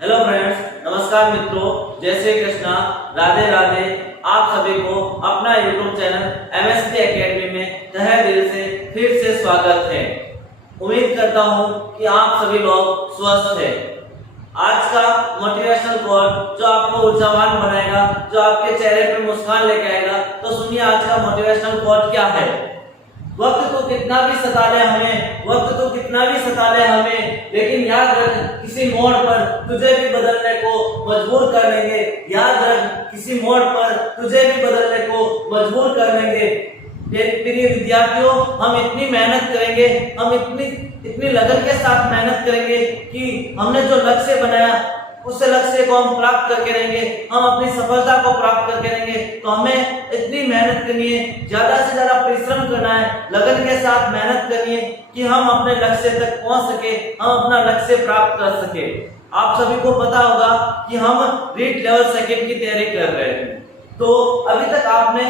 Hello friends, नमस्कार मित्रों, जय श्री कृष्णा, राधे राधे। आप सभी को अपना यूट्यूब चैनल एमएसपी एकेडमी में तहे दिल से फिर से स्वागत है। उम्मीद करता हूं कि आप सभी लोग स्वस्थ हैं। आज का मोटिवेशनल कोट जो आपको ऊर्जावान बनाएगा, जो आपके चेहरे पे मुस्कान लेके आएगा, तो सुनिए आज का मोटिवेशनल कोट क्या है। वक्त तो कितना भी सता ले हमें, वक्त तो कितना भी सता ले हमें, लेकिन याद रख किसी मोड़ पर तुझे भी बदलने को मजबूर कर लेंगे। याद रख किसी मोड़ पर तुझे भी बदलने को मजबूर कर लेंगे। प्रिय विद्यार्थियों, हम इतनी मेहनत करेंगे, हम इतनी लगन के साथ मेहनत करेंगे कि हमने जो लक्ष्य बनाया उस लक्ष्य को हम प्राप्त करके रहेंगे, हम अपनी सफलता को प्राप्त करके रहेंगे। तो हमें इतनी मेहनत करनी है, ज्यादा से ज्यादा परिश्रम करना है, लगन के साथ मेहनत करनी है कि हम अपने लक्ष्य तक पहुंच सके, हम अपना लक्ष्य प्राप्त कर सके। आप सभी को पता होगा कि हम रीट लेवल सेकंड की तैयारी कर रहे हैं। तो अभी तक आपने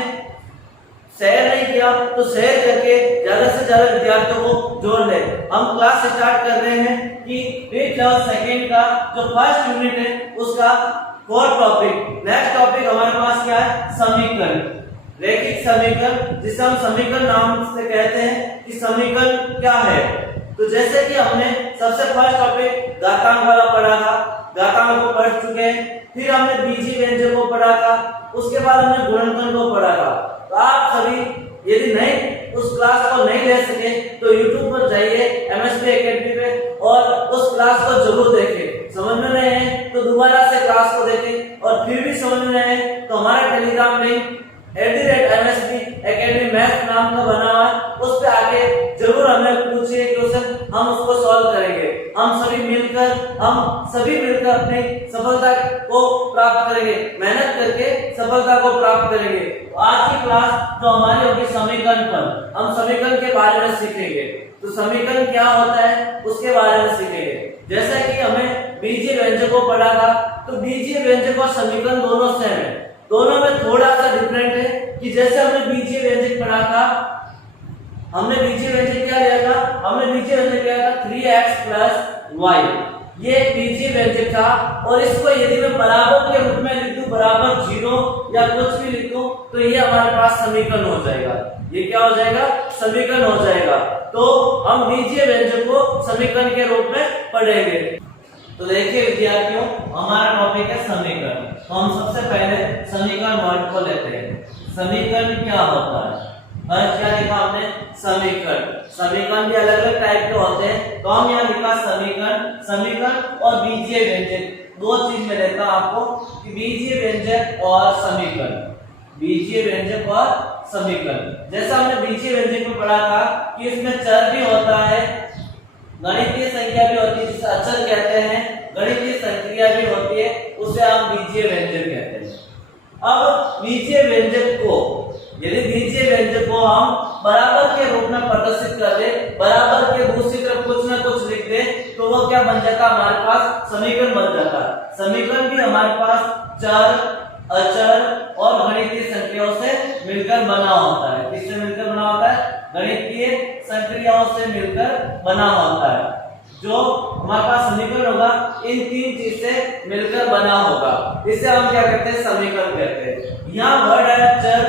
शेयर नहीं किया तो शेयर करके ज्यादा से ज्यादा विद्यार्थियों को जोड़ ले। हम क्लास स्टार्ट कर रहे हैं कि रीट लेवल सेकंड का जो फर्स्ट यूनिट है उसका कोर टॉपिक, नेक्स्ट टॉपिक हमारे पास क्या है, समीकरण, रैखिक समीकरण, जिसे हम समीकरण नाम से कहते हैं कि समीकरण क्या है। तो जैसे कि हमने सबसे फर्स्ट टॉपिक घातांक वाला पढ़ा था, घातांक को पढ़ चुके हैं, फिर हमने बीजीय व्यंजक को पढ़ा था, उसके बाद हमने गुणनखंड को पढ़ा था। तो आप सभी यदि नहीं उस क्लास को नहीं ले सके तो YouTube पर जाइए एमएसपी एकेडमी पे और उस क्लास को जरूर देखें। समझ में नहीं है तो दोबारा से क्लास को देखें, और फिर भी समझ में नहीं है तो हमारा Telegram link @MSP Academy math नाम का बना हुआ है, उस पे आके जरूर हमें पूछिए क्वेश्चन, हम उसको सॉल्व करेंगे। हम सभी मिलकर अपनी सफलता को प्राप्त करेंगे, मेहनत करके सफलता को प्राप्त करेंगे। तो आज की क्लास जो हमारी होगी समीकरण पर, हम समीकरण के बारे में सीखेंगे। तो समीकरण क्या होता है उसके बारे में सीखेंगे। जैसा कि हमें बीजीय व्यंजक को पढ़ा था, तो बीजीय व्यंजक और समीकरण दोनों सेम है, दोनों में थोड़ा सा डिफरेंट है कि जैसे हमने बीजीय व्यंजक पढ़ा था, हमने बीजीय व्यंजक क्या लिया था, हमने बीजीय व्यंजक लिया था 3x + y, ये बीजीय व्यंजक था। और इसको यदि मैं बराबर के रूप में लिख दूं, बराबर 0 या कुछ भी लिख दूं, तो ये हमारे पास समीकरण हो जाएगा। ये क्या हो जाएगा, समीकरण हो जाएगा। तो हम बीजीय व्यंजक को समीकरण के रूप में पढ़ेंगे। तो देखिए विद्यार्थियों, हमारा टॉपिक है समीकरण। तो हम सबसे पहले समीकरण वर्ड को लेते हैं। समीकरण क्या होता है, फर्स्ट क्या लिखा हमने, समीकरण। समीकरण भी अलग अलग टाइप के होते हैं, तो हम यहाँ लिखा समीकरण और बीजीय व्यंजक, दो चीज में लेता आपको कि बीजीय व्यंजक और समीकरण, बीजीय व्यंजक और समीकरण। जैसा हमने बीजीय व्यंजक में पढ़ा था कि इसमें चर भी होता है, गणितीय संख्या भी होती है जिसे अचर कहते हैं, गणितीय संक्रिया भी होती है, उसे हम बीजीय व्यंजक कहते हैं। अब बीजीय व्यंजक को, यदि बीजीय व्यंजक को हम बराबर के रूप में प्रदर्शित कर दे, बराबर के दूसरी तरफ कुछ ना कुछ लिख दे, तो वो क्या बन जाता, हमारे पास समीकरण बन जाता। समीकरण भी हमारे पास चर, अचर और गणितीय संख्याओं से मिलकर बना होता है। किससे मिलकर बना होता है, गणितीय संक्रियाओं से मिलकर बना होता है। जो हमारे पास समीकरण होगा इन तीन चीज से मिलकर बना होगा, इसे हम क्या कहते हैं, समीकरण कहते हैं। यहाँ वर्ड है चर,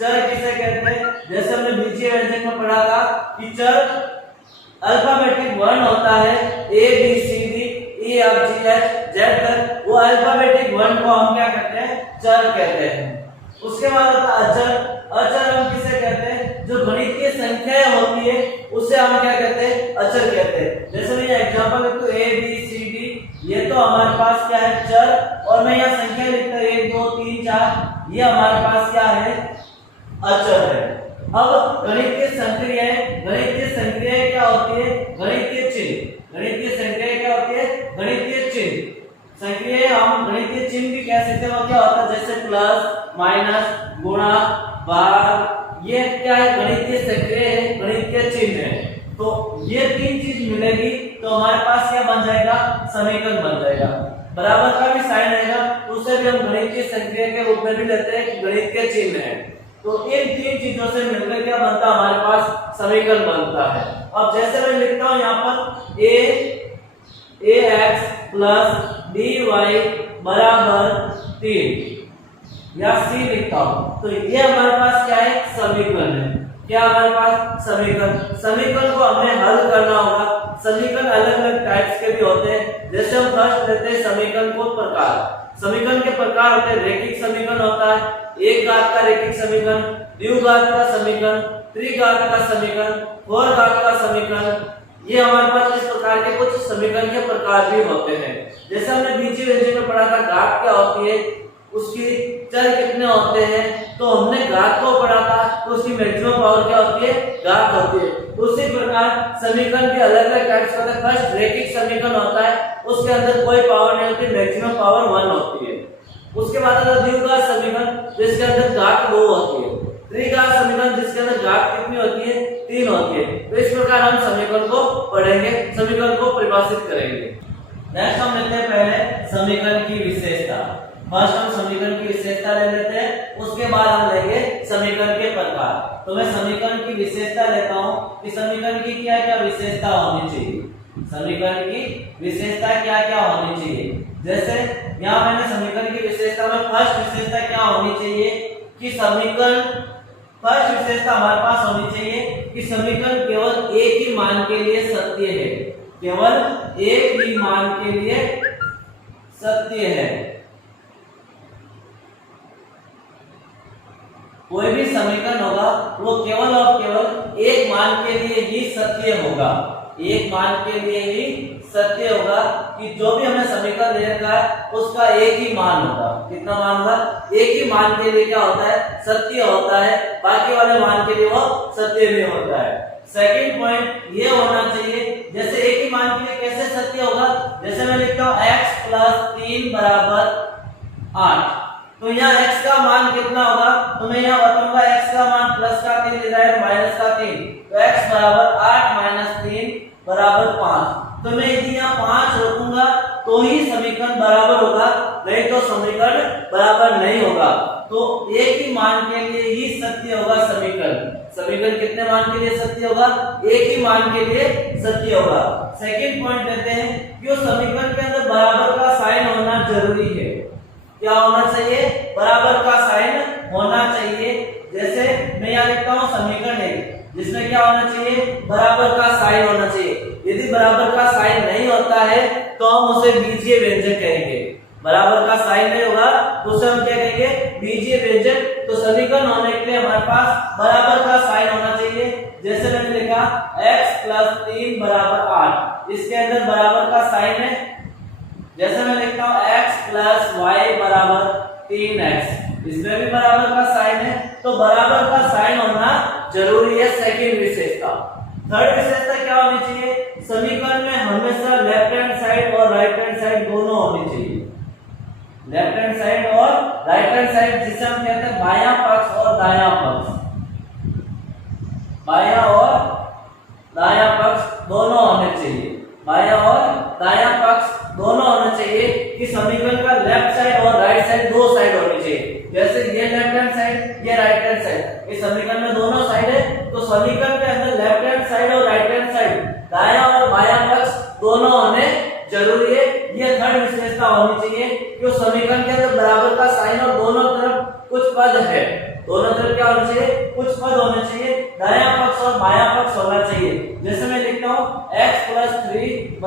चर किसे कहते हैं, जैसे हमने बीजीय व्यंजक में पढ़ा था कि चर अल्फाबेटिक वर्ण होता है, ABCD EFGH Z तक, वो अल्फाबेटिक वर्ण को हम क्या कहते हैं, चर कहते हैं। उसके बाद होता है अचर। अचर हम किसे कहते हैं, जो गणितीय संख्याएं होती है उसे हम क्या कहते हैं, अचर कहते हैं। जैसे मैं एग्जांपल लिखता हूं ABCD, ये तो हमारे पास क्या है, चर, और मैं यहाँ संख्या लिखता हूं 1 2 3 4, ये हमारे पास क्या है, अचर है। अब गणितीय संक्रियाएं, गणितीय संक्रियाएं क्या होती है, गणितीय चिन्ह, गणितीय संक्रियाएं क्या होती है, गणितीय चिन्ह। संक्रियाएं हम गणितीय चिन्ह भी कह सकते हैं, क्या होता है, जैसे प्लस, माइनस, गुणा, भाग, ये क्या है, गणितीय संक्रिया है, गणितीय चिन्ह है। तो ये तीन चीज मिलेगी तो हमारे पास क्या बन जाएगा, समीकरण बन जाएगा। बराबर का भी साइन आएगा तो उसे भी हम गणितीय संक्रिया के रूप में भी लेते हैं कि गणितीय चिन्ह है। तो इन तीन चीजों से मिलकर क्या बनता है, हमारे पास समीकरण बनता है। अब जैसे मैं लिखता हूं यहाँ पर a ax प्लस dy बराबर 3 या c लिखता हूं। तो ये हमारे पास क्या है, समीकरण है। क्या हमारे पास समीकरण को हमें हल करना होगा। समीकरण अलग अलग टाइप्स के भी होते हैं। जैसे हम फर्स्ट लेते हैं समीकरण को प्रकार। समीकरण के प्रकार होते हैं, रेखिक समीकरण होता है, एक घात का रेखिक समीकरण, द्विघात का समीकरण, त्रिघात का समीकरण, फोर घात का समीकरण। ये हमारे पास इस प्रकार के कुछ समीकरण के प्रकार भी होते हैं। जैसे हमने बीजीय व्यंजक में पढ़ा था घात क्या होती है, उसकी चर कितने होते हैं, तो हमने घात को पढ़ा था, तो उसकी मैक्सिमम पावर क्या होती है, घात होती है। उसी प्रकार समीकरण के अलग अलग टाइप्स होते हैं। फर्स्ट रेखिक समीकरण होता है, उसके अंदर कोई पावर नहीं होती, मैक्सिमम पावर 1 होती है। उसके बाद आता है द्विघात समीकरण, जिसके अंदर घात 2 होती है। त्रिघात समीकरण, जिसके अंदर घात कितनी होती है, 3 होती है। तो इस प्रकार हम समीकरण को पढ़ेंगे, समीकरण को परिभाषित करेंगे। नेक्स्ट हम लेते हैं पहले समीकरण की विशेषता। फर्स्ट हम समीकरण की विशेषता ले लेते हैं, उसके बाद हम लेंगे समीकरण के प्रकार। तो मैं समीकरण की विशेषता लेता हूं कि समीकरण की क्या क्या विशेषता होनी चाहिए। समीकरण की विशेषता क्या क्या होनी चाहिए। जैसे यहाँ मैंने समीकरण की विशेषता में फर्स्ट विशेषता क्या होनी चाहिए कि समीकरण, फर्स्ट विशेषता हमारे पास होनी चाहिए कि समीकरण केवल एक ही मान के लिए सत्य है, केवल एक ही मान के लिए सत्य है। कोई भी समीकरण होगा वो केवल और केवल एक मान के लिए ही सत्य होगा, एक मान के लिए ही सत्य होगा कि जो भी हमने समीकरण दे रखा है उसका एक ही मान होगा। कितना मान होगा, एक ही मान के लिए क्या होता है, सत्य होता है, बाकी वाले मान के लिए वो सत्य नहीं होता है। सेकंड पॉइंट ये होना चाहिए, जैसे एक ही मान के लिए कैसे सत्य होगा, जैसे मैं लिखता हूं x + 3 = 8, तो यहाँ x का मान कितना होगा, तो मैं यहाँ बताऊंगा x का मान प्लस का 3 ले रहा है माइनस का 3, तो x बराबर 8 - 3 बराबर 5। तो मैं यदि यहाँ 5 रखूंगा तो ही समीकरण बराबर होगा, नहीं तो समीकरण बराबर नहीं होगा। तो एक ही मान के लिए ही सत्य होगा समीकरण। समीकरण कितने मान के लिए सत्य होगा, एक ही मान के लिए सत्य होगा। सेकंड पॉइंट लेते हैं कि उस समीकरण के अंदर बराबर का साइन होना जरूरी है। क्या होना चाहिए, बराबर का साइन होना चाहिए। जैसे मैं यहाँ लिखता हूँ समीकरण 1, जिसमें क्या होना चाहिए, बराबर का साइन होना चाहिए। यदि बराबर का साइन नहीं होता है तो हम उसे बीजीय व्यंजक कहेंगे। बराबर का साइन नहीं होगा तो उसे हम क्या कहेंगे, बीजीय व्यंजक। तो समीकरण होने के लिए हमारे पास बराबर का साइन होना चाहिए। जैसे मैंने लिखा x + 3 = 8, इसके अंदर बराबर का साइन है। जैसे मैं लिखता हूं x + y = 3x, इसमें भी बराबर का साइन है। तो बराबर का साइन होना जरूरी है, सेकंड विशेषता। थर्ड विशेषता क्या होनी चाहिए, समीकरण में हमेशा लेफ्ट हैंड साइड और राइट हैंड साइड दोनों होनी चाहिए। लेफ्ट हैंड साइड और राइट हैंड साइड, जिसे हम कहते हैं बायां पक्ष और दायां पक्ष, बायां और दायां पक्ष दोनों होने चाहिए। बायां और दायां पक्ष दोनों होने चाहिए कि समीकरण का लेफ्ट साइड और राइट साइड दो साइड होनी चाहिए। जैसे ये लेफ्ट हैंड साइड, ये राइट हैंड साइड, इस समीकरण में दोनों साइड है, तो समीकरण के अंदर लेफ्ट हैंड साइड और राइट हैंड साइड, दायां और बायां पक्ष दोनों होने जरूरी है। ये थर्ड विशेषता होनी चाहिए कि उस समीकरण के अंदर बराबर का साइन और दोनों तरफ कुछ पद है। दोनों तरफ क्या होना चाहिए, कुछ पद होने चाहिए, दायां पक्ष और बायां पक्ष होना चाहिए। जैसे मैं लिखता हूं x + 3 =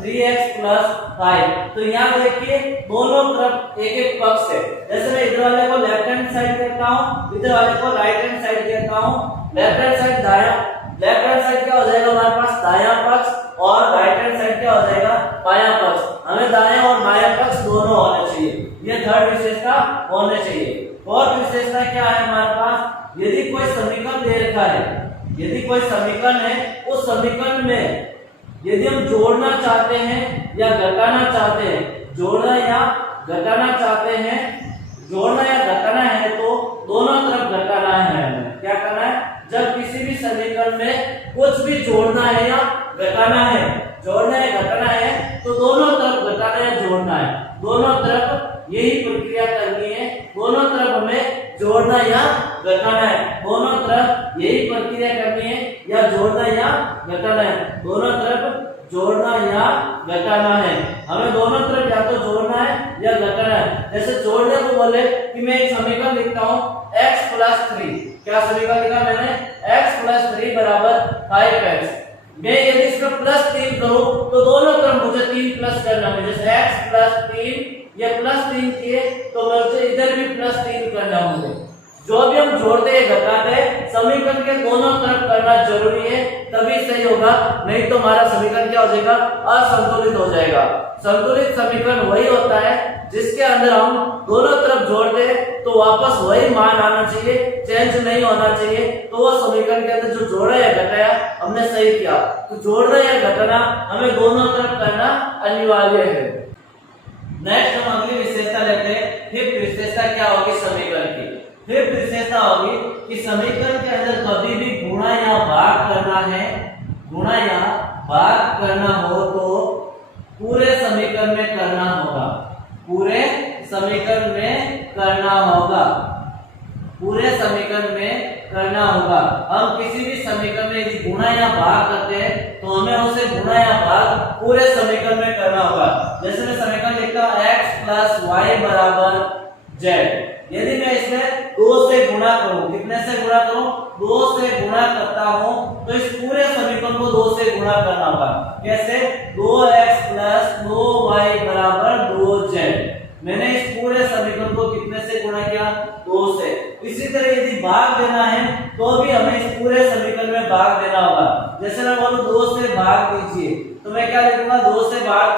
3x + 5, तो यहाँ देखिए दोनों तरफ एक एक पक्ष है। जैसे मैं इधर वाले को लेफ्ट हैंड साइड कहता हूँ, इधर वाले को राइट हैंड साइड कहता हूँ। लेफ्ट हैंड साइड दायां, लेफ्ट हैंड साइड क्या हो जाएगा हमारे पास, दायां पक्ष, और राइट हैंड साइड क्या हो जाएगा, बायां पक्ष। हमें दायां और बायां पक्ष दोनों होने चाहिए, ये थर्ड विशेषता होने चाहिए। फोर्थ विशेषता क्या है हमारे पास, यदि कोई समीकरण दे रखा है, यदि कोई समीकरण है, उस समीकरण में यदि हम जोड़ना चाहते हैं या घटाना चाहते हैं, जोड़ना या घटाना चाहते हैं, जोड़ना या घटाना है तो दोनों तरफ घटाना है। हमें क्या करना है, जब किसी भी समीकरण में कुछ भी जोड़ना है या घटाना है, जोड़ना या घटाना है, तो दोनों तरफ घटाना या जोड़ना है, दोनों तरफ यही प्रक्रिया करनी है। दोनों तरफ हमें जोड़ना या घटाना है, दोनों तरफ यही प्रक्रिया करनी है, या जोड़ना या घटाना है, दोनों तरफ जोड़ना या घटाना है। हमें या घटाना है। जैसे जोड़ने को बोले कि मैं एक समीकरण लिखता हूँ x + 3। क्या समीकरण लिखा मैंने? x + 3 = 5x। मैं यदि इसमें +3 करूं तो दोनों तरफ मुझे 3 प्लस करना है। जैसे x + 3 ये +3 किए तो मुझे इधर भी +3 करना मुझे। जो भी हम जोड़ते हैं घटाते हैं समीकरण के दोनों तरफ करना जरूरी है, तभी सही होगा, नहीं तो हमारा समीकरण क्या हो जाएगा? असंतुलित हो जाएगा। संतुलित समीकरण वही होता है जिसके अंदर हम दोनों तरफ जोड़ते हैं तो वापस वही मान आना चाहिए, चेंज नहीं होना चाहिए। तो वो समीकरण के अंदर जो जोड़ा या घटाया हमने सही किया। तो जोड़ना या घटाना हमें दोनों तरफ करना अनिवार्य है। नेक्स्ट हम अगली विशेषता लेते हैं। फिफ्थ विशेषता क्या होगी समीकरण की? फिफ्थ विशेषता होगी कि समीकरण के अंदर कभी भी गुणा या भाग करना है, गुणा या भाग करना हो तो पूरे समीकरण में करना होगा, पूरे समीकरण में करना होगा, पूरे समीकरण में करना होगा। हम किसी भी समीकरण में यदि गुणा या भाग करते हैं तो हमें उसे गुणा या भाग पूरे समीकरण में करना होगा। जैसे मैं समीकरण लिखता हूं x + y = z। यदि मैं इसमें 2 से गुणा करूं, कितने से गुणा करूं? 2 से गुणा करता हूं तो इस पूरे समीकरण को 2 से गुणा करना होगा। कैसे? 2x + 2y = 2z। मैंने इस पूरे समीकरण को कितने से गुणा किया? 2 से। इसी तरह यदि भाग देना है तो भी हमें इस पूरे समीकरण में भाग देना होगा। जैसे मैं बोलूं 2 से भाग दीजिए तो मैं क्या लिखूंगा? 2 से भाग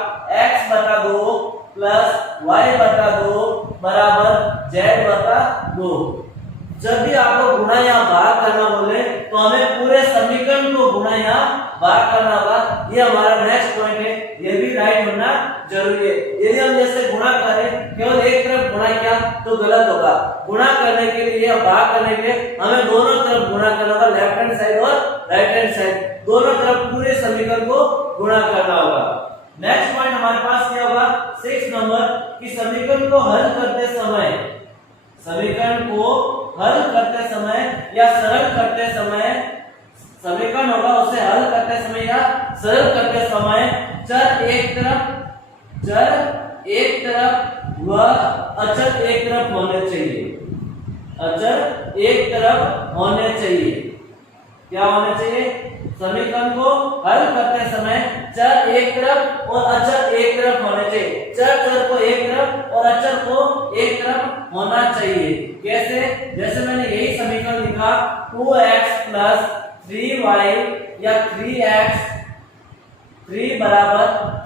x/2 + y/2 = z/2। जब भी आपको गुणा या भाग करना बोले तो हमें पूरे समीकरण को गुणा या भाग करना होगा। ये हमारा नेक्स्ट पॉइंट है, ये भी राइट होना जरूरी है। यदि हम जैसे गुणा करें केवल एक तरफ गुणा किया तो गलत होगा। गुणा करने के लिए या भाग करने के लिए हमें दोनों तरफ गुणा करना होगा, लेफ्ट हैंड साइड और राइट हैंड साइड, दोनों तरफ पूरे समीकरण को गुणा करना होगा। नेक्स्ट पॉइंट हमारे पास क्या होगा? 6 नंबर कि समीकरण को हल करते समय, समीकरण को हल करते समय या सरल करते समय, समीकरण होगा उसे हल करते समय या सरल करते समय चर एक तरफ व अचर एक तरफ होने चाहिए, अचर एक तरफ होने चाहिए। क्या होने चाहिए? समीकरण को हल करते समय चर एक तरफ और अचर एक तरफ होने चाहिए। चर को एक तरफ और अचर को एक तरफ होना चाहिए। कैसे? जैसे मैंने यही समीकरण लिखा 2x + 3y या 3x 3 =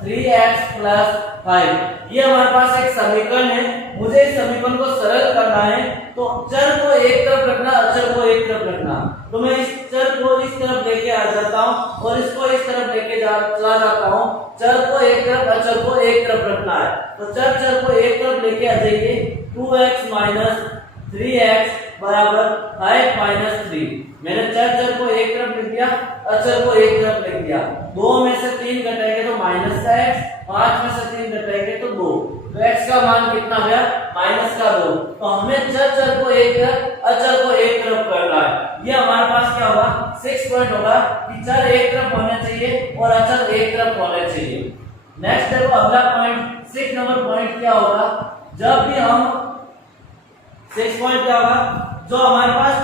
3x + 5। ये हमारे पास एक समीकरण है। मुझे इस समीकरण को सरल करना है तो चर को एक तरफ रखना, अचर को एक तरफ रखना। तो मैं इस चर को इस तरफ लेके आ जाता हूं और इसको इस तरफ लेके चला जाता हूं। चर को एक तरफ, अचर को एक तरफ रखना है तो चर को एक तरफ लेके आ जाइए। 2x - 3x = 5 - 3। मैंने चर को एक तरफ लिख दिया, अचर को एक तरफ लिख दिया। 2 में से 3 घटाएंगे तो -x, 5 में से 3 घटाएंगे तो 2। तो x का मान कितना गया? -2। तो हमें चर को एक तरफ, अचर को एक तरफ करना है। ये हमारे पास क्या होगा? 6 पॉइंट होगा कि चर एक तरफ होने चाहिए और अचर एक तरफ होने चाहिए। नेक्स्ट देखो अगला पॉइंट, 6 नंबर पॉइंट क्या होगा? जब भी हम 6 पॉइंट क्या होगा? जो हमारे पास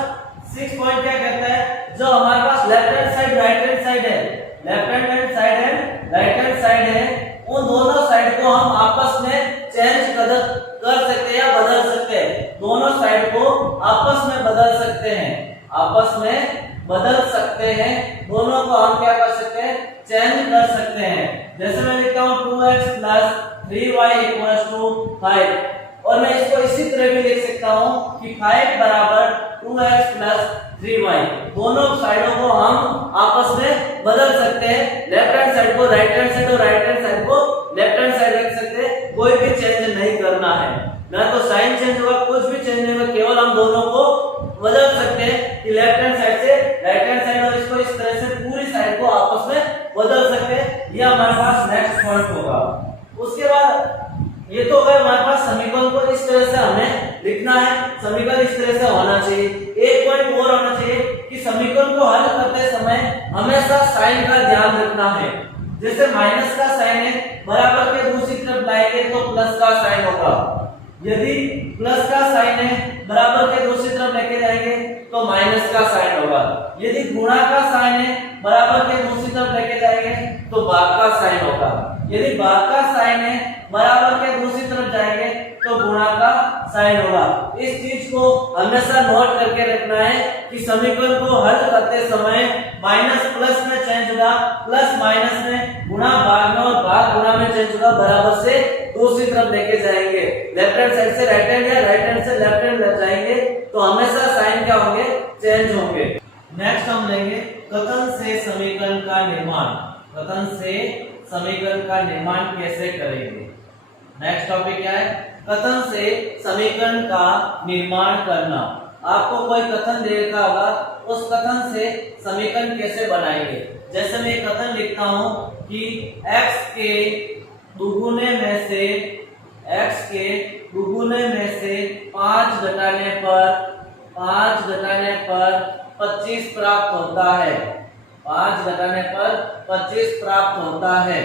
6 पॉइंट क्या कहता है? जो हमारे पास left hand side, right hand side है, लेफ्ट हैंड साइड है, राइट हैंड साइड है, उन दोनों साइड को हम आपस में चेंज कर सकते हैं या बदल सकते हैं। दोनों साइड को आपस में बदल सकते हैं, आपस में बदल सकते हैं। दोनों को हम क्या कर सकते हैं? चेंज कर सकते हैं। जैसे मैं लिखता हूं 2x + 3y = 5 और मैं इसको इसी तरह भी लिख सकता हूं कि 5 = 2x + 3y। दोनों साइडों को हम आपस में बदल सकते हैं। लेफ्ट हैंड साइड को राइट हैंड साइड और राइट हैंड साइड को लेफ्ट हैंड साइड रख सकते हैं। कोई भी चेंज नहीं करना है, ना तो साइन चेंज होगा, कुछ भी चेंज नहीं होगा, केवल हम दोनों को बदल सकते हैं कि लेफ्ट हैंड साइड से राइट हैंड साइड और इसको इस तरह से पूरी साइड को आपस में बदल सकते हैं। ये हमारे पास नेक्स्ट पॉइंट होगा। उसके बाद ये तो अगर हमारे पास समीकरण को इस तरह से हमें लिखना है, समीकरण इस तरह से होना चाहिए। एक पॉइंट और होना चाहिए कि समीकरण को हल करते समय हमेशा साइन का ध्यान रखना है। जैसे माइनस का साइन है बराबर के दूसरी तरफ लाएंगे तो प्लस का साइन होगा। यदि प्लस का साइन है बराबर के दूसरी तरफ लेके जाएंगे तो माइनस का साइन होगा। यदि गुणा का साइन है बराबर के दूसरी तरफ लेके जाएंगे तो भाग का साइन होगा। यदि भाग का साइन है बराबर के दूसरी तरफ जाएंगे तो गुणा का साइन होगा। इस चीज को हमेशा नोट करके रखना है कि समीकरण को हल करते समय माइनस प्लस में चेंज होगा, प्लस माइनस में, गुणा भाग में और भाग गुणा में चेंज होगा। बराबर से दूसरी तरफ लेके जाएंगे, लेफ्ट हैंड साइड से राइट हैंड या राइट हैंड से लेफ्ट हैंड ले जाएंगे तो हमेशा साइन क्या होंगे, चेंज होंगे। नेक्स्ट हम लेंगे कथन से समीकरण का निर्माण। कथन से समीकरण का निर्माण कैसे करेंगे। नेक्स्ट टॉपिक क्या है, कथन से समीकरण का निर्माण करना। आपको कोई कथन दे रखा होगा, उस कथन से समीकरण कैसे बनाएंगे। जैसे मैं कथन लिखता हूं कि x के दुगुने में से 5 घटाने पर 25 प्राप्त होता है। 5 घटाने पर 25 प्राप्त होता है।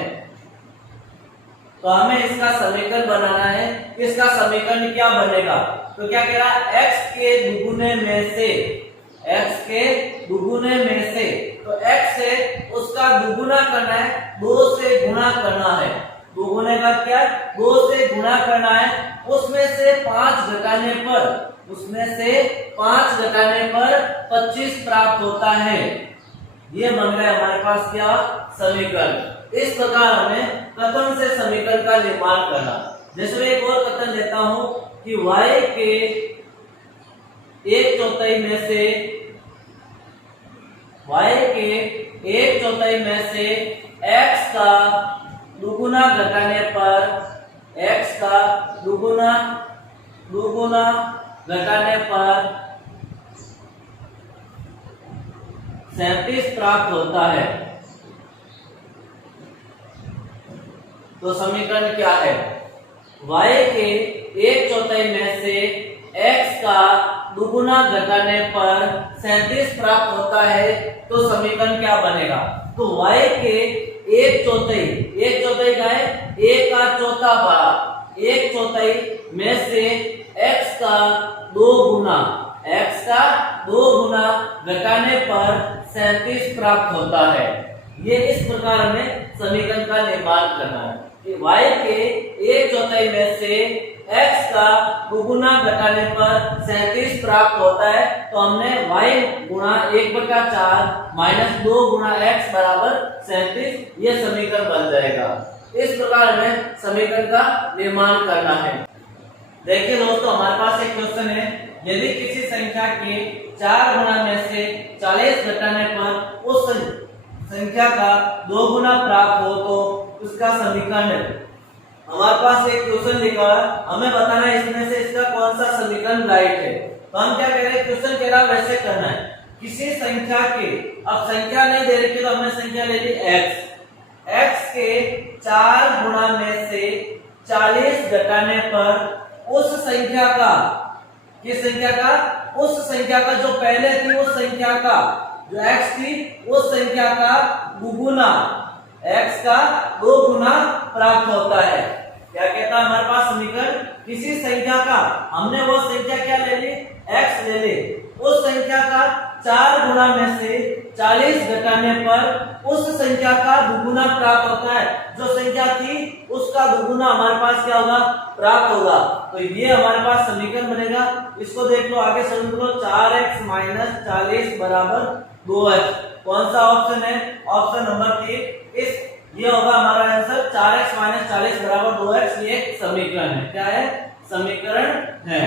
तो हमें इसका समीकरण बनाना है। इसका समीकरण क्या बनेगा, तो क्या कह रहा है, x के दुगुने में से, x के दुगुने में से, तो x से उसका दुगुना करना है, 2 से गुणा करना है। दुगुने का क्या, 2 से गुणा करना है। उसमें से 5 घटाने पर, उसमें से 5 घटाने पर 25 प्राप्त होता है। ये बन गया हमारे पास क्या, समीकरण। इस प्रकार हमें कथन से समीकरण का निर्माण करना। जैसे एक और कथन देता हूं कि y के 1/4 में से, y के 1/4 में से x का दुगुना घटाने पर, x का दुगुना घटाने पर 37 प्राप्त होता है। तो समीकरण क्या है, y के 1/4 में से x का दुगुना घटाने पर 37 प्राप्त होता है। तो समीकरण क्या बनेगा, तो y के 1/4 का है, 1 का चौथा भाग, 1/4 में से x का 2 गुना घटाने पर 37 प्राप्त होता है। ये इस प्रकार हमें समीकरण का निर्माण करना है कि y के 1/4 में से x का दुगुना घटाने पर 37 प्राप्त होता है। तो हमने y गुणा 1/4 माइनस 2 गुणा x बराबर 37, ये समीकरण बन जाएगा। इस प्रकार हमें समीकरण का निर्माण करना है। देखिए दोस्तों, हमारे पास एक क्वेश्चन है, यदि किसी संख्या के 4 गुना में से 40 घटाने पर उस संख्या का 2 गुना प्राप्त हो तो उसका समीकरण है। हमारे पास एक क्वेश्चन लिखा है, हमें बताना है इसमें से इसका कौन सा समीकरण राइट है। तो हम क्या कह रहे हैं, क्वेश्चन कह रहा है वैसे करना है। किसी संख्या के, अब संख्या नहीं दे रही तो हमने संख्या ले ली x के 4 गुना में से 40 घटाने पर उस संख्या का, किस संख्या का, उस संख्या का जो पहले थी उस संख्या का, जो x थी उस संख्या का दुगुना, x का 2 गुना प्राप्त होता है। क्या कहता है हमारे पास समीकरण, किसी संख्या का, हमने वो संख्या क्या ले ली, x ले ली, उस संख्या का 4 गुना में से 40 घटाने पर उस संख्या का दुगुना प्राप्त होता है। जो संख्या थी उसका दुगुना हमारे पास क्या होगा, प्राप्त होगा। तो ये हमारे पास समीकरण बनेगा। इसको देख लो, आगे समझ लो, 4x माइनस 40 बराबर 2x। कौन सा ऑप्शन है, ऑप्शन नंबर 3। ये होगा हमारा आंसर, 4x माइनस 40 बराबर 2x। ये समीकरण है, क्या है, समीकरण है।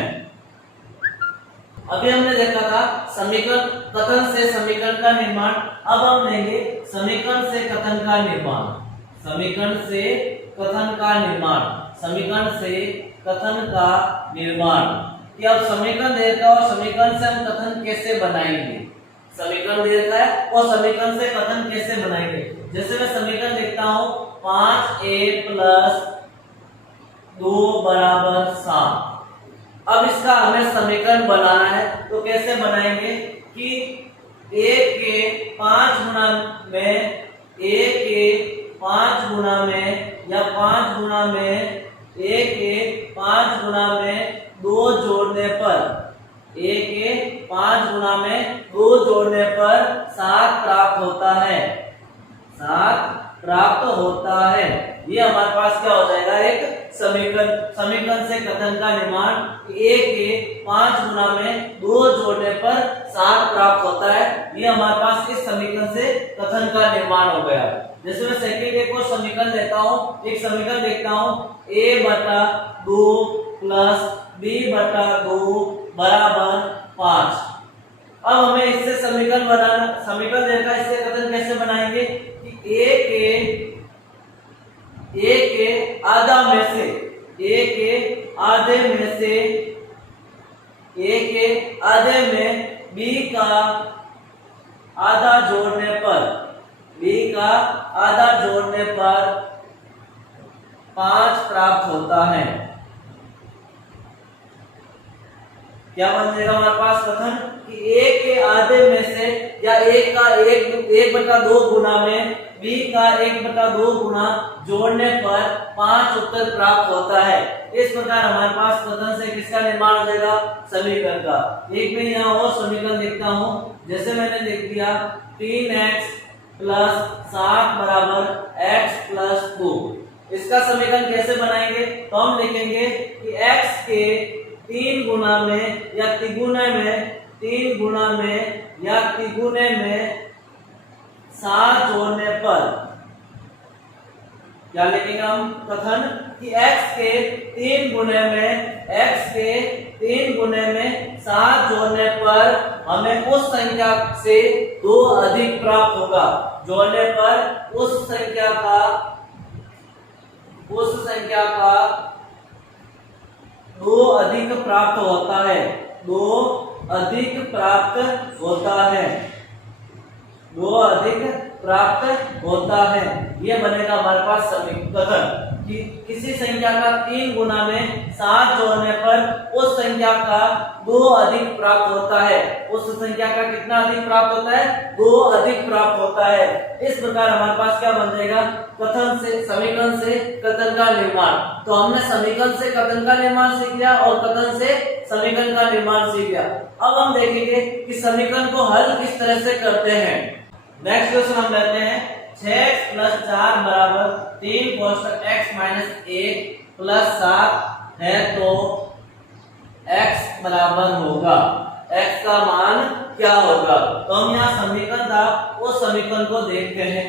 अभी हमने देखा था समीकरण, कथन से समीकरण का निर्माण। अब हम लेंगे समीकरण से कथन का निर्माण। समीकरण से कथन का निर्माण, समीकरण से कथन का निर्माण। कि अब समीकरण देता है और समीकरण से हम कथन कैसे बनाएंगे। समीकरण देता है और समीकरण से कथन कैसे बनाएंगे। जैसे मैं समीकरण लिखता हूं, 5a + 2 = 7। अब इसका हमें समीकरण बनाना है, तो कैसे बनाएंगे कि 1 के 5 गुना में 1 के 5 5 गुना में या 5 गुना में 5 गुना में 2 जोड़ने पर 5 गुना में 2 जोड़ने पर 7 प्राप्त होता है। 7 प्राप्त होता है। ये हमारे पास क्या हो जाएगा, एक समीकरण से कथन का निर्माण। 5 गुना में 2 जोड़ने पर 7 प्राप्त होता है। ये हमारे पास इस समीकरण से कथन का निर्माण हो गया। जैसे मैं सेकंड एक और समीकरण लेता हूँ, एक समीकरण देखता हूँ, a/2 प्लस b/2 बराबर 5। अब हमें इससे समीकरण देखा, इससे कथन कैसे बनाएंगे कि a के आधे में b का आधा जोड़ने पर 5 प्राप्त होता है। क्या बन जाएगा हमारे पास कथन कि a के आधे में से या a का 1/2 गुना में b का 1/2 गुना जोड़ने पर 5 उत्तर प्राप्त होता है। इस प्रकार हमारे पास कथन से किसका निर्माण हो जाएगा, समीकरण का। एक में यहाँ और समीकरण देखता हूँ, जैसे मैंने लिख दिया 3x प्लस 7 बराबर x प्लस 2। इसका समीकरण कैसे बनाएंगे, तो हम लिखेंगे कि x के 3 गुना में या तिगुने में 7 जोड़ने पर क्या लिखेंगे हम कथन कि x के 3 गुने में 7 जोड़ने पर हमें उस संख्या से 2 अधिक प्राप्त होगा। जोड़ने पर उस संख्या का 2 अधिक प्राप्त होता है। 2 अधिक प्राप्त होता है। ये बनेगा हमारे पास समीकरण कि किसी संख्या का 3 गुना में 7 जोड़ने पर उस संख्या का 2 अधिक प्राप्त होता है। उस संख्या का कितना अधिक प्राप्त होता है, 2 अधिक प्राप्त होता है। इस प्रकार हमारे पास क्या बन जाएगा, समीकरण से कथन का निर्माण। तो हमने समीकरण से कथन का निर्माण सीख लिया और कथन से समीकरण का निर्माण सीख लिया। अब हम देखेंगे कि समीकरण को हल किस तरह से करते हैं। नेक्स्ट क्वेश्चन हम लेते हैं 6x प्लस 4 बराबर 3 कोष्टक x माइनस 1 प्लस 7 है, तो x बराबर होगा, x का मान क्या होगा। तो हम यहाँ समीकरण था, उस समीकरण को देखते हैं।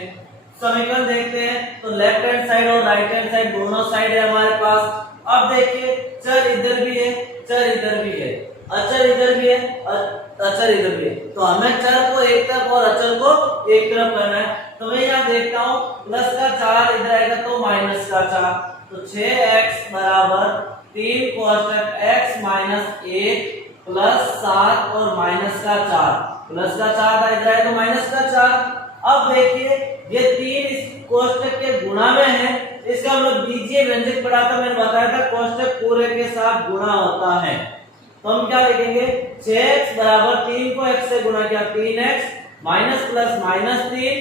तो लेफ्ट हैंड साइड और राइट हैंड साइड दोनों साइड है हमारे पास। अब देखिए चर इधर भी है, चर इधर भी है, अचर इधर भी है, अचर इधर भी है। तो हमें चर को एक तरफ और अचर को एक तरफ करना है। तो मैं यहाँ देखता हूँ प्लस का 4 इधर आएगा तो माइनस का 4। तो 6x बराबर 3 कोष्टक x माइनस 1 प्लस 7 और माइनस का 4। प्लस का 4 था, इधर आएगा तो माइनस का 4। अब देखिए ये 3 इस कोष्टक के गुणा में है, इसका मतलब बीजीय व्यंजक पढ़ा था, मैंने बताया था कोष्टक पूरे के साथ गुणा होता है। तो हम क्या लिखेंगे 6x बराबर 3 को x से गुणा किया 3x minus plus minus 3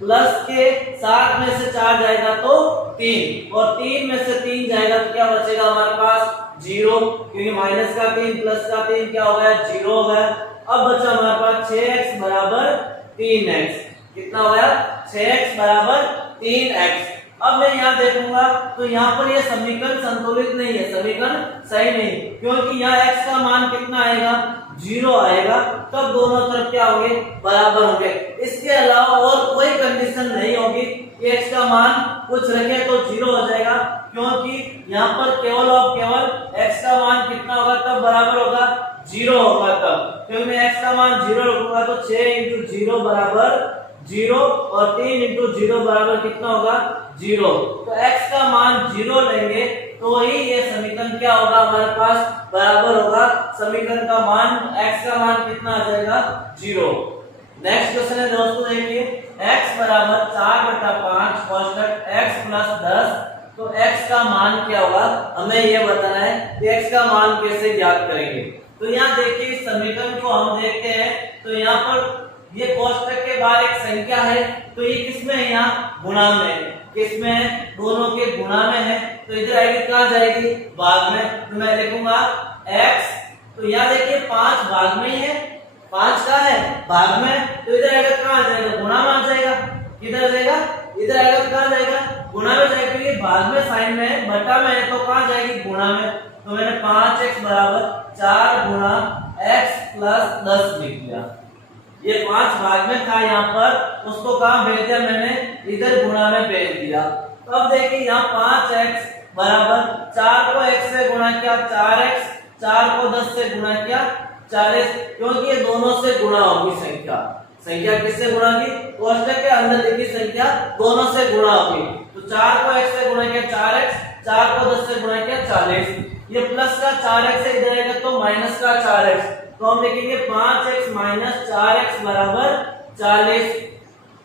plus के 7 में से 4 जाएगा तो 3 और 3 में से 3 जाएगा तो क्या बचेगा हमारे पास 0, क्योंकि माइनस का 3 प्लस का 3 क्या हो गया 0 हो गया। अब बचा हमारे पास 6x बराबर 3x। कितना हो गया 6x बराबर 3x। अब मैं यहाँ देखूंगा तो यहाँ पर ये समीकरण संतुलित नहीं है, समीकरण सही नहीं, क्योंकि यहाँ x का मान कितना आएगा 0 आएगा, तब दोनों तरफ क्या होंगे बराबर होंगे। इसके अलावा और कोई कंडीशन नहीं होगी कि x का मान कुछ रखे तो 0 हो जाएगा, क्योंकि यहाँ पर केवल और केवल x का मान कितना होगा तब बराबर होगा 0 होगा तब, क्योंकि मैं x का मान 0 रखूंगा तो 6 × 0 बराबर 0 और 3 × 0 बराबर कितना होगा 0। तो x का मान 0 लेंगे तो ही ये समीकरण क्या होगा हमारे पास बराबर होगा। समीकरण का मान x का मान कितना आ जाएगा 0। नेक्स्ट क्वेश्चन है दोस्तों, देखिए x बराबर 4/5 कोष्टक x प्लस 10, तो x का मान क्या होगा हमें ये बताना है कि x का मान कैसे ज्ञात करेंगे। तो यहाँ देखिए इस समीकरण को हम देखते हैं तो यहाँ पर ये कोष्टक के बाहर एक संख्या है, तो ये किसमें है, यहाँ गुणा में है, किसमें है, दोनों के गुणा में है, तो इधर आएगी, कहाँ जाएगी, भाग में। तो मैं लिखूंगा x, तो यहाँ देखिए 5 भाग में ही है, 5 का है भाग में, तो इधर आएगा, कहाँ जाएगा, गुणा में आ जाएगा, किधर जाएगा, इधर आएगा, कहाँ जाएगा, गुणा में जाएगा, क्योंकि भाग में साइन में है, बटा में है, तो कहाँ जाएगी, गुणा में। तो मैंने 5x बराबर 4 गुणा x प्लस 10 लिख दिया। ये 5 भाग में था यहाँ पर, उसको कहाँ भेज दिया मैंने, इधर गुणा में भेज दिया। तो अब देखिए यहाँ 5x बराबर 4 को x से गुणा किया 4x, 4 को 10 से गुणा किया 40, क्योंकि ये दोनों से गुणा होगी संख्या। संख्या किससे गुणा की, कोष्टक के अंदर लिखी संख्या दोनों से गुणा होगी। तो 4 को x से गुणा किया 4x, 4 को 10 से गुणा किया 40, ये प्लस का 4x से इधर आएगा तो माइनस का 4x, तो हम लिखेंगे 5x माइनस 4x बराबर 40।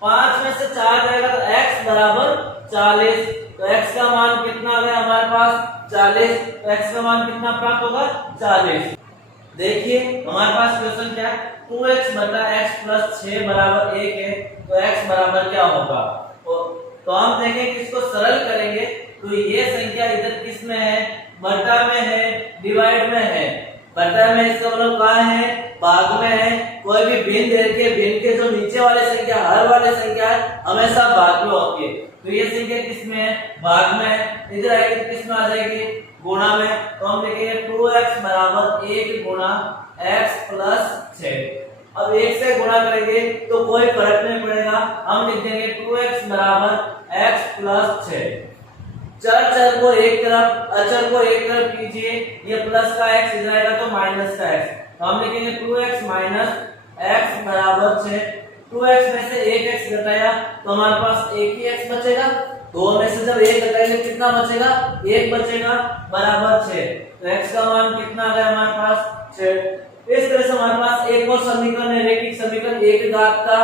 5 में से 4 जाएगा तो x बराबर 40, तो x का मान कितना आ गया हमारे पास 40, तो x का मान कितना प्राप्त होगा 40। देखिए हमारे पास क्वेश्चन क्या है, 2x बटा x प्लस 6 बराबर 1 है, तो x बराबर क्या होगा, तो हम देखेंगे किसको सरल करेंगे, तो ये संख्या इधर किस में है, बटा में है, डिवाइड में है। बटा में इसका मतलब कहाँ है, भाग में है। कोई भी भिन्न के जो नीचे वाले संख्या, हर वाले संख्या है, हमेशा भाग में होती है। तो ये संख्या किस में है, भाग में है, इधर आएगी किस में आ जाएगी, गुणा में। तो हम लिखेंगे 2x बराबर 1 गुणा x प्लस 6। अब 1 से गुणा करेंगे तो कोई फर्क नहीं पड़ेगा, हम लिख देंगे 2x बराबर x प्लस 6। चर को एक तरफ, अचर को एक तरफ कीजिए, ये प्लस का x इधर आएगा तो माइनस का x, तो हम लिखेंगे 2x माइनस x बराबर 6। 2x में से 1x घटाया तो हमारे पास एक ही x बचेगा, 2 में से जब 1 घटाएंगे कितना बचेगा, 1 बचेगा बराबर 6। तो x का मान कितना आ गया हमारे पास 6। इस तरह से हमारे पास एक और समीकरण है, रैखिक समीकरण, एक घात का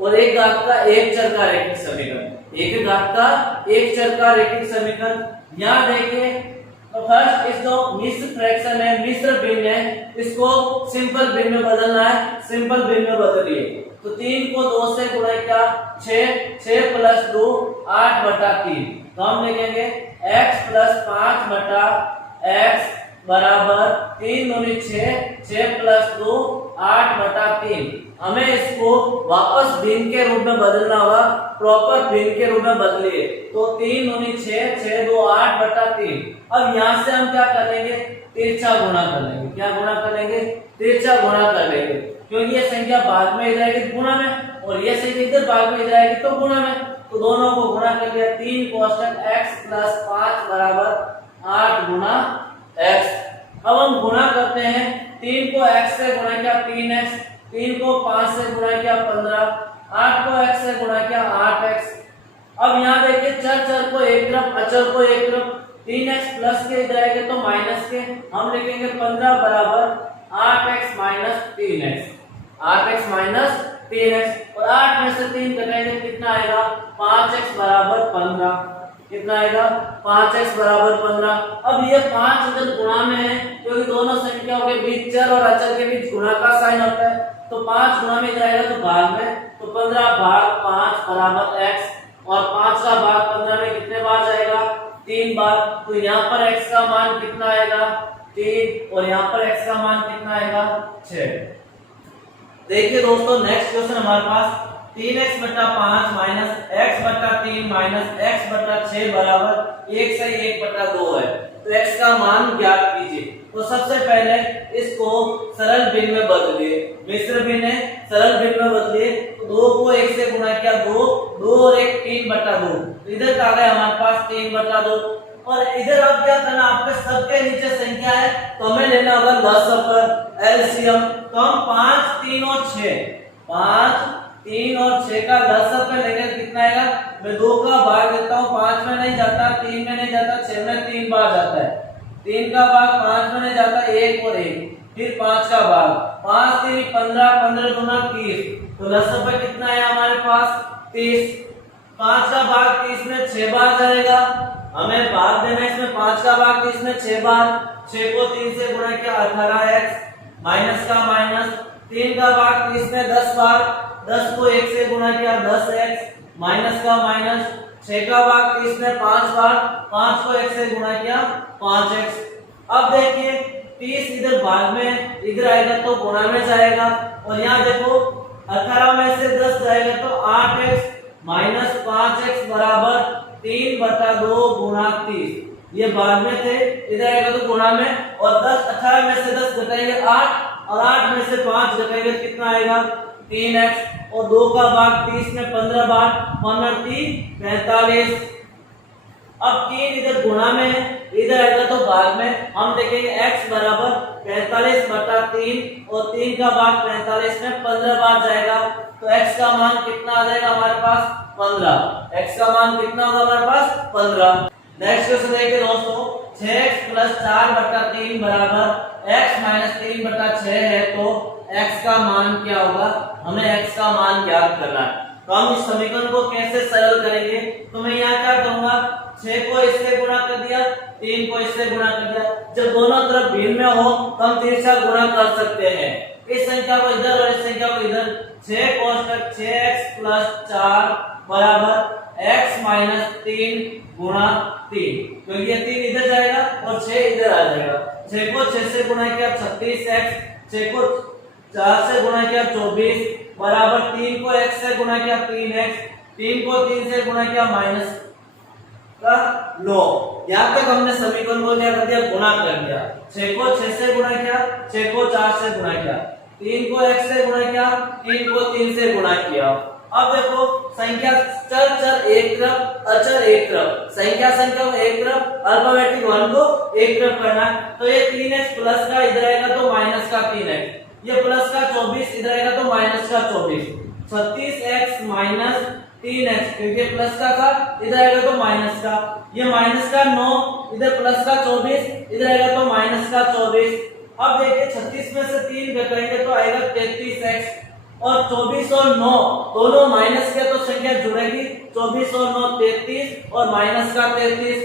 और एक घात का एक चर का रैखिक समीकरण, एक घात का एक चर का रैखिक समीकरण। यहाँ देखिए तो फर्स्ट इस जो मिश्र फ्रैक्शन है, मिश्र भिन्न है, इसको सिंपल भिन्न में बदलना है, सिंपल भिन्न में बदलिए। तो 3 को 2 से गुणा किया 6 प्लस 2 8 बटा 3, तो हम लिखेंगे x प्लस 5 बटा x बराबर 3 दूनी 6 प्लस 2 8 बटा 3। हमें इसको वापस भिन्न के रूप में बदलना होगा, प्रॉपर भिन्न के रूप में बदलिए। तो 3 दूनी 6 2 8 बटा 3। अब यहाँ से हम क्या कर लेंगे, तिरछा गुणा कर लेंगे। क्या गुणा कर लेंगे, तिरछा गुणा कर लेंगे, क्योंकि ये संख्या भाग में इधर आएगी गुणा में और ये संख्या इधर भाग में इधर आएगी तो गुणा में, तो दोनों को गुणा कर लिया। 3 कोष्टक x प्लस 5 बराबर 8 गुणा x। अब हम गुणा करते हैं, 3 को x से गुणा किया 3x, 3 को 5 से गुणा किया 15, 8 को x से गुणा किया 8x। अब यहाँ देखिए चर को एक तरफ, अचर को एक तरफ, 3x प्लस के इधर आएंगे तो माइनस के, हम लिखेंगे 15 बराबर 8x minus 3x, 8x minus 3x, और 8 में से 3 घटाएंगे कितना आएगा, 5x बराबर 15, कितना आएगा 5x बराबर 15। अब ये 5 इधर गुणा में है, क्योंकि दोनों संख्याओं के बीच, चर और अचर के बीच गुणा का साइन होता है, तो 5 गुणा में इधर आएगा तो भाग में, तो 15 भाग 5 बराबर x, और 5 का भाग 15 में कितने बार जाएगा, 3 बार। तो यहाँ पर x का मान कितना आएगा 3, और यहाँ पर x का मान कितना आएगा 6। देखिए दोस्तों नेक्स्ट क्वेश्चन हमारे पास 3x बटा 5 माइनस x बटा 3 माइनस x बटा 6 बराबर 1 से 1 बटा 2 है, तो x का मान ज्ञात कीजिए। तो सबसे पहले इसको सरल भिन्न में बदलिए, मिश्र भिन्न है, सरल भिन्न में बदलिए। तो 2 को 1 से गुणा किया 2 और 1 3 बटा 2, तो इधर आ गया हमारे पास 3 बटा 2, और इधर अब क्या करना, आपके सबके नीचे संख्या है तो हमें लेना होगा लसअ एलसीएम। तो हम 5 3 और 6, 5 3 और 6 का लसअ पे लेंगे कितना आएगा, मैं 2 का भाग देता हूँ, 5 में नहीं जाता, 3 में नहीं जाता, 6 में 3 बार जाता है, 3 का भाग 5 में नहीं जाता, 1 और 1, फिर 5 का भाग, 5 3 15, 15 दूना 30, तो लसअ पे कितना है हमारे पास 30। 5 का भाग 30 में 6 बार जाएगा, हमें भाग देना है इसमें, 5 का भाग 30 में 6 बार, 6 को 3 से गुणा किया 18x, माइनस का माइनस, 3 का भाग 30 में 10 बार, 10 को 1 से गुणा किया 10x, माइनस का माइनस, 6 का भाग 30 में 5 बार, 5 को 1 से गुणा किया 5x। अब देखिए 30 इधर भाग में इधर आएगा तो गुणा में जाएगा, और यहाँ देखो 18 में से 10 जाएगा तो 8x माइनस 5x बराबर 3/2 गुणा 30। ये भाग में थे, इधर आएगा तो गुणा में, और 18 में से 10 घटाएंगे 8, और 8 में से 5 घटाएंगे कितना आएगा 3x, और 2 का भाग 30 में 15 बार, 15 3 45। अब 3 इधर गुणा में है, इधर आएगा तो भाग में, हम देखेंगे x बराबर 45/3, और 3 का भाग 45 में 15 बार जाएगा, तो x का मान कितना आ जाएगा हमारे पास 15। x का मान कितना होगा हमारे पास 15। नेक्स्ट क्वेश्चन देखिए दोस्तों, 6x + 4/3 बराबर x - 3/6 है, तो x का मान क्या होगा, हमें x का मान ज्ञात करना है। तो हम इस समीकरण को कैसे सरल करेंगे, तो मैं यहाँ क्या करूंगा, 6 को इससे गुणा कर दिया, 3 को इससे गुणा कर दिया। जब दोनों तरफ भिन्न में हो तो हम तिरछा गुणा कर सकते हैं, इस संख्या को इधर और इस संख्या को इधर। 6 कोष्टक 6x + 4 बराबर x - 3 गुणा 3, क्योंकि ये 3 इधर जाएगा और 6 इधर आ जाएगा। 6 को 6 से गुणा किया 36x, 6 को 4 से गुणा किया 24 बराबर 3 को x से गुणा किया 3x, 3 को 3 से गुणा किया माइनस का 9। यहाँ तक हमने समीकरण को क्या कर दिया, गुणा कर दिया। 6 को 6 से गुणा किया, 6 को 4 से गुणा किया, 3 को x से गुणा किया, 3 को 3 से गुणा किया। अब देखो संख्या चर एक तरफ, अचर एक तरफ, संख्या को एक तरफ, अल्फाबेटिक 1 को एक तरफ करना है। तो ये 3x प्लस का इधर आएगा तो माइनस का 3x, ये प्लस का 24 इधर आएगा तो माइनस का 24, 36x माइनस 3x, क्योंकि प्लस का था इधर आएगा तो माइनस का, ये माइनस का 9 इधर प्लस का 24 इधर आएगा तो माइनस का 24। अब देखिए 36 में से 3 घटाएंगे तो आएगा 33x, और 24 और 9 दोनों माइनस के तो संख्या जुड़ेगी, 24 और 9 33 और माइनस का 33,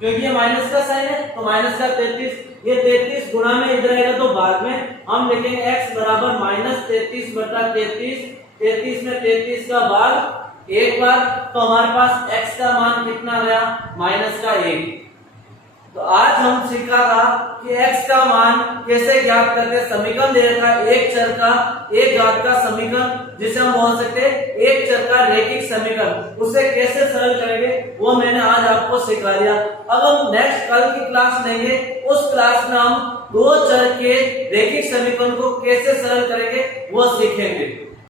क्योंकि ये माइनस का साइन है तो माइनस का 33। ये 33 गुणा में इधर आएगा तो भाग में हम लिखेंगे x बराबर -33/33, 33 में 33 का भाग एक बार, तो हमारे पास x का मान कितना गया -1। तो आज हम सीखा था कि x का मान कैसे ज्ञात करते हैं। समीकरण दे रखा है एक चर का एक घात का समीकरण, जिसे हम बोल सकते हैं एक चर का रैखिक समीकरण, उसे कैसे सरल करेंगे वो मैंने आज आपको सिखा दिया। अब हम नेक्स्ट कल की क्लास लेंगे, उस क्लास में हम दो चर के रैखिक समीकरण को कैसे सरल करेंगे वो सीखेंगे।